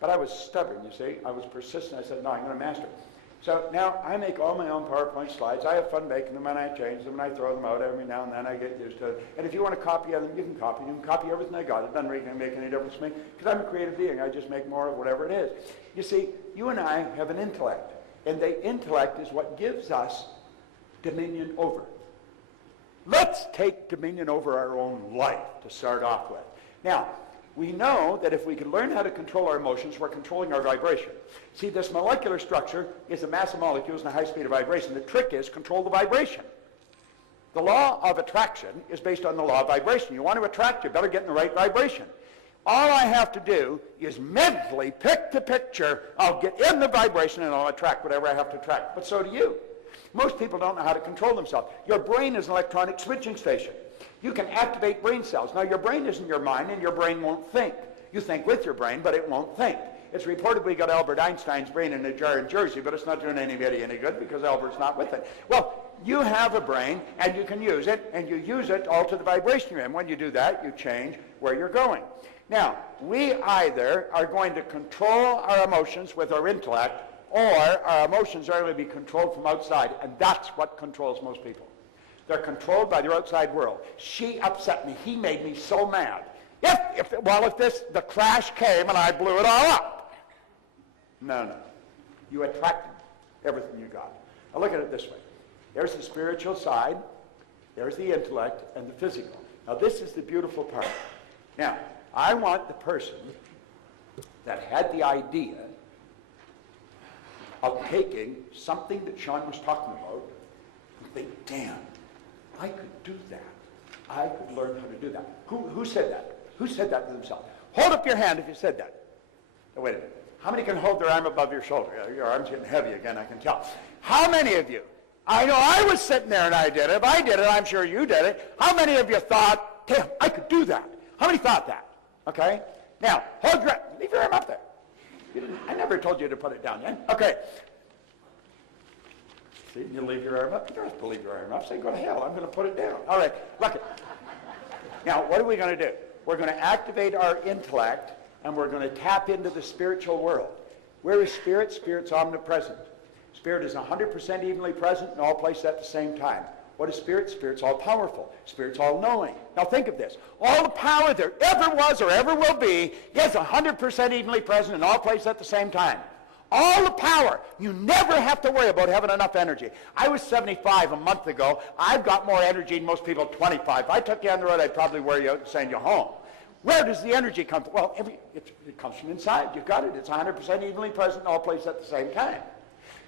But I was stubborn, you see. I was persistent. I said, no, I'm going to master it. So now I make all my own PowerPoint slides. I have fun making them, and I change them, and I throw them out every now and then. I get used to it. And if you want to copy them, you can copy them. You can copy everything I got. It doesn't really make any difference to me, because I'm a creative being. I just make more of whatever it is. You see, you and I have an intellect, and the intellect is what gives us dominion over. Let's take dominion over our own life to start off with. Now, we know that if we can learn how to control our emotions, we're controlling our vibration. See, this molecular structure is a mass of molecules and a high speed of vibration. The trick is control the vibration. The law of attraction is based on the law of vibration. You want to attract, you better get in the right vibration. All I have to do is mentally pick the picture. I'll get in the vibration and I'll attract whatever I have to attract. But so do you. Most people don't know how to control themselves. Your brain is an electronic switching station. You can activate brain cells. Now, your brain isn't your mind, and your brain won't think. You think with your brain, but it won't think. It's reported we got Albert Einstein's brain in a jar in Jersey, but it's not doing anybody any good because Albert's not with it. Well, you have a brain, and you can use it, and you use it all to the vibration you're in. When you do that, you change where you're going. Now, we either are going to control our emotions with our intellect, or our emotions are going to be controlled from outside, and that's what controls most people. They're controlled by their outside world. She upset me. He made me so mad. If the crash came and I blew it all up. No. You attracted everything you got. Now look at it this way. There's the spiritual side, there's the intellect, and the physical. Now this is the beautiful part. Now, I want the person that had the idea of taking something that Sean was talking about and think, damn, I could do that. I could learn how to do that. Who said that? Who said that to themselves? Hold up your hand if you said that. Now, wait a minute. How many can hold their arm above your shoulder? Your arm's getting heavy again, I can tell. How many of you? I know I was sitting there and I did it. If I did it, I'm sure you did it. How many of you thought, damn, I could do that? How many thought that? Okay? Now, hold your arm. Leave your arm up there. I never told you to put it down yet. Okay. See, you leave your arm up. You don't have to leave your arm up. Say, go to hell. I'm going to put it down. All right. Look it. Now, what are we going to do? We're going to activate our intellect, and we're going to tap into the spiritual world. Where is spirit? Spirit's omnipresent. Spirit is 100% evenly present in all places at the same time. What is spirit? Spirit's all-powerful. Spirit's all-knowing. Now think of this. All the power there ever was or ever will be is 100% evenly present in all places at the same time. All the power. You never have to worry about having enough energy. I was 75 a month ago. I've got more energy than most people at 25. If I took you on the road, I'd probably wear you out and send you home. Where does the energy come from? Well, it comes from inside. You've got it. It's 100% evenly present in all places at the same time.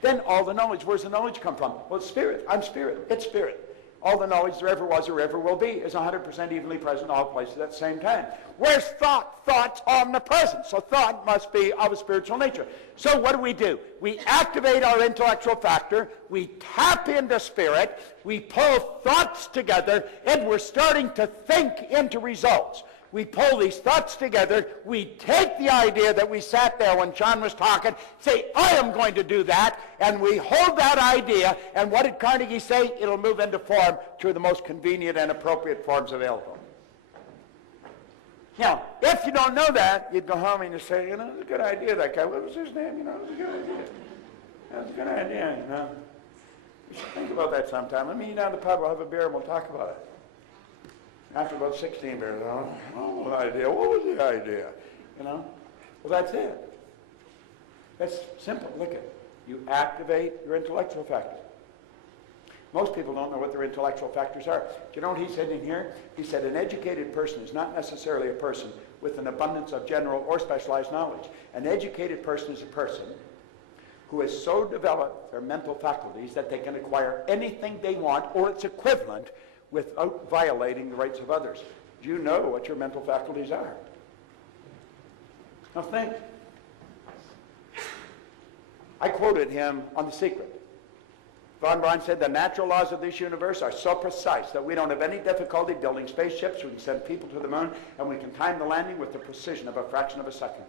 Then all the knowledge. Where's the knowledge come from? Well, it's spirit. I'm spirit. It's spirit. All the knowledge there ever was or ever will be is 100% evenly present in all places at the same time. Where's thought? Thought's omnipresent. So thought must be of a spiritual nature. So what do? We activate our intellectual factor. We tap into spirit. We pull thoughts together, and we're starting to think into results. We pull these thoughts together. We take the idea that we sat there when John was talking, say, I am going to do that, and we hold that idea, and what did Carnegie say? It'll move into form through the most convenient and appropriate forms available. Now, if you don't know that, you'd go home and you say, you know, it was a good idea, that guy. What was his name? You know, it was a good idea. That was a good idea, you know. You should think about that sometime. Let me meet you down at the pub, we'll have a beer, and we'll talk about it. After about 16 beers, oh, what idea? What was the idea? You know? Well, that's it. That's simple. Look at it. You activate your intellectual factor. Most people don't know what their intellectual factors are. Do you know what he said in here? He said an educated person is not necessarily a person with an abundance of general or specialized knowledge. An educated person is a person who has so developed their mental faculties that they can acquire anything they want or its equivalent without violating the rights of others. Do you know what your mental faculties are? Now think. I quoted him on The Secret. Von Braun said, the natural laws of this universe are so precise that we don't have any difficulty building spaceships. We can send people to the moon, and we can time the landing with the precision of a fraction of a second.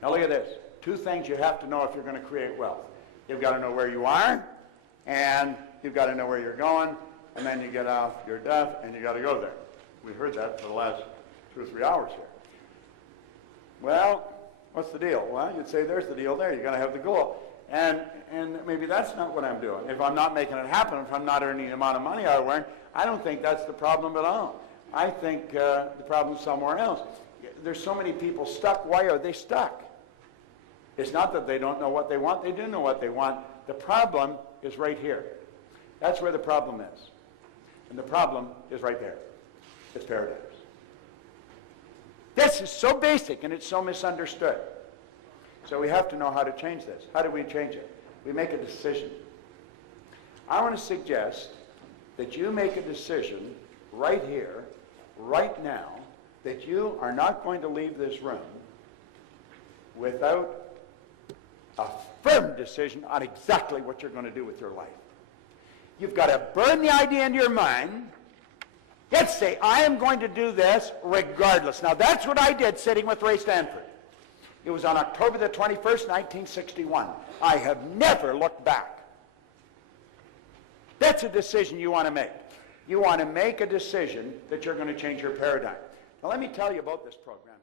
Now look at this. Two things you have to know if you're going to create wealth. You've got to know where you are, and you've got to know where you're going, and then you get off your duff, and you got to go there. We've heard that for the last 2 or 3 hours here. Well, what's the deal? Well, you'd say there's the deal there. You're going to have the goal. And maybe that's not what I'm doing. If I'm not making it happen, if I'm not earning the amount of money I earn, I don't think that's the problem at all. I think the problem's somewhere else. There's so many people stuck. Why are they stuck? It's not that they don't know what they want. They do know what they want. The problem is right here. That's where the problem is. And the problem is right there. It's paradigms. This is so basic and it's so misunderstood. So we have to know how to change this. How do we change it? We make a decision. I want to suggest that you make a decision right here, right now, that you are not going to leave this room without a firm decision on exactly what you're going to do with your life. You've got to burn the idea into your mind. Yet say, I am going to do this regardless. Now that's what I did sitting with Ray Stanford. It was on October the 21st, 1961. I have never looked back. That's a decision you want to make. You want to make a decision that you're going to change your paradigm. Now let me tell you about this program.